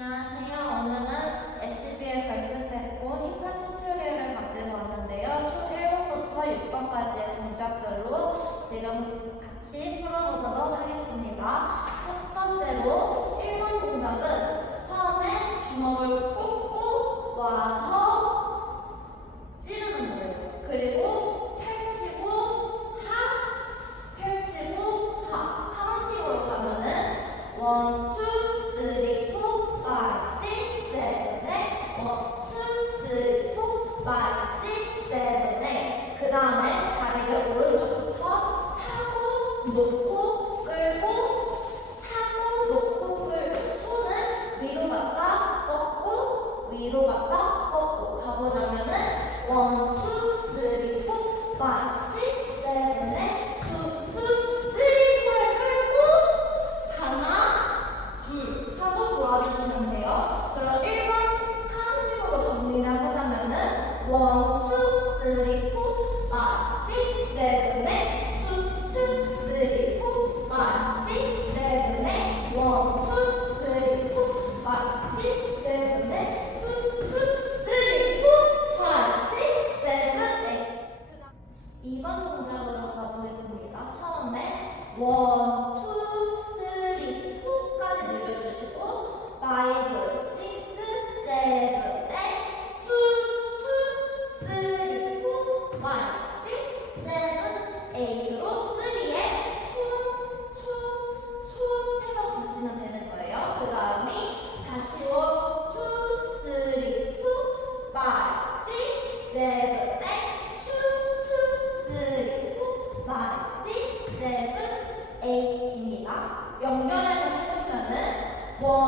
안녕하세요. 오늘은 SBL 발생됐고 힙합 튜토리얼을 가지고 왔는데요. 총 1번부터 6번까지의 동작들로 지금 같이 풀어보도록 하겠습니다. 첫 번째로 three, four, five, six, seven, eight. Two, two, three, four, five, six, seven, eight. One, two, three, four, five, six, seven, eight. Two, two, three, four, five, six, seven, eight. 이번 동작으로 가보겠습니다. 처음에 원. 에잇으로 쓰리에 손, 손, 손 세 번 가시면 되는 거예요. 그 다음이 다시 원, 2, 3, 4, 5, 6, 7, 8, 2, 2, 3, 4, 5, 6, 7, 8입니다. 연결해서 해주면은 원,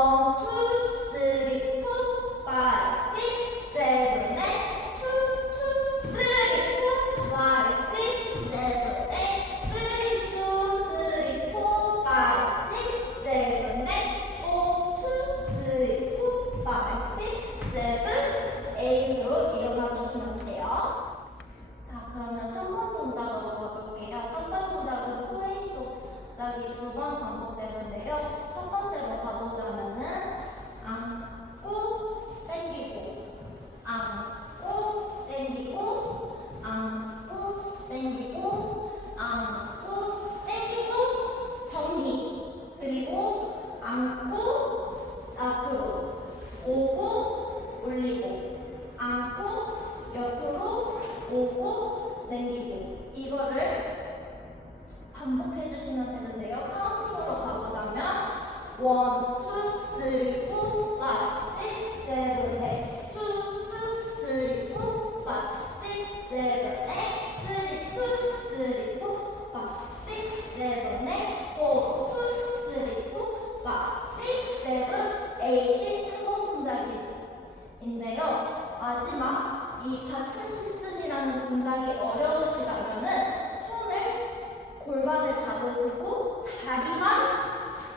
인데요. 마지막 이 같은 시슨이라는 동작이 어려우시다면은 손을 골반에 잡으시고 다리만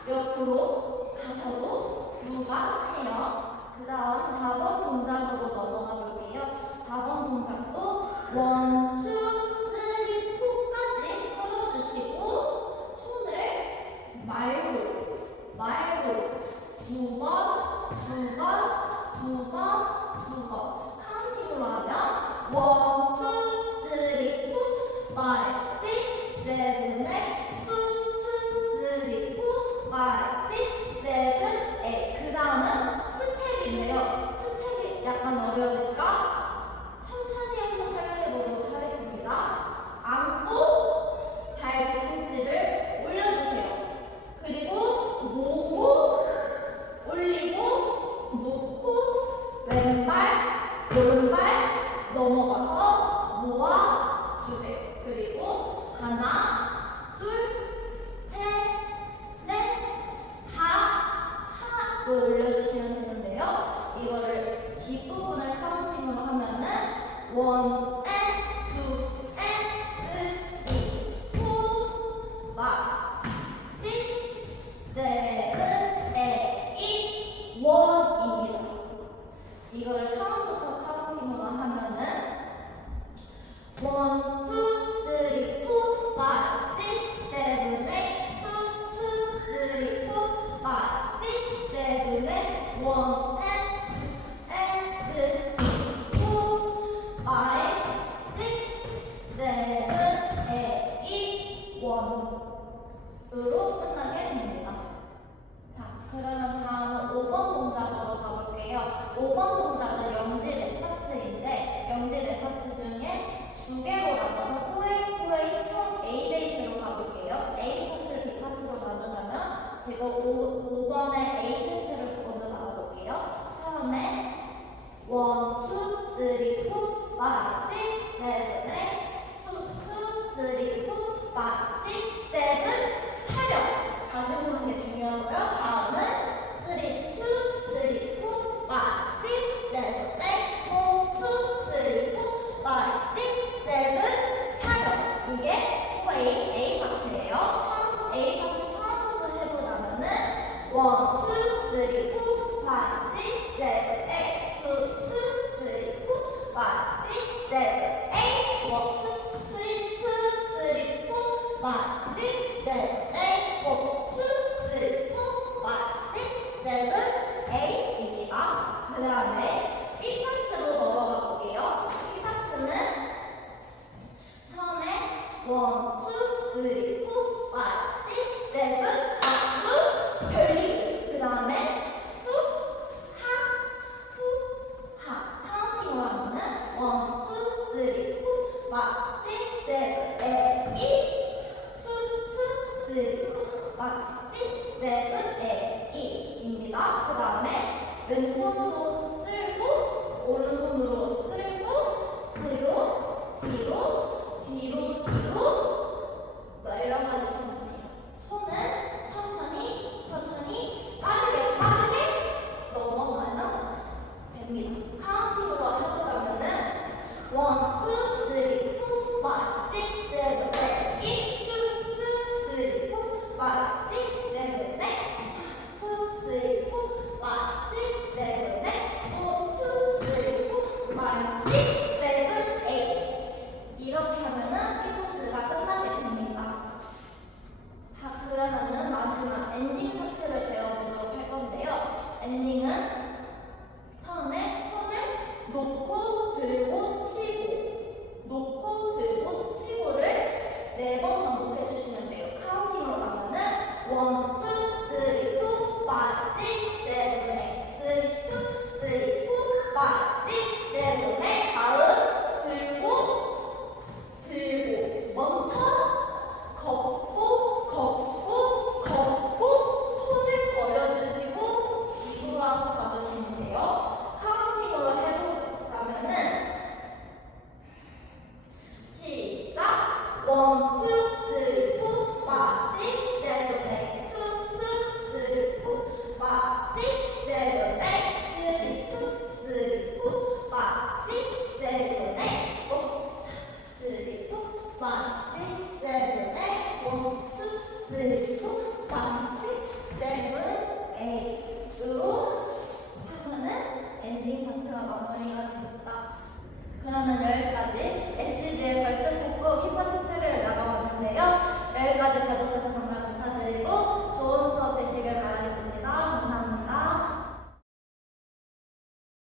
옆으로 가셔도 무관해요. 그 다음 4번 동작으로 넘어가 볼게요. 하나, 둘, 셋, 넷, 하, 하로 올려주시면 되는데요. 이거를 뒷부분을 카운팅으로 하면은 원, one, six, seven, eight, eight, two, two, three, one, six, seven, eight, eight입니다. 그 다음에 왼손으로 쓸고 오른손으로 쓸고 뒤로 뒤로 뒤로 뒤로 我。see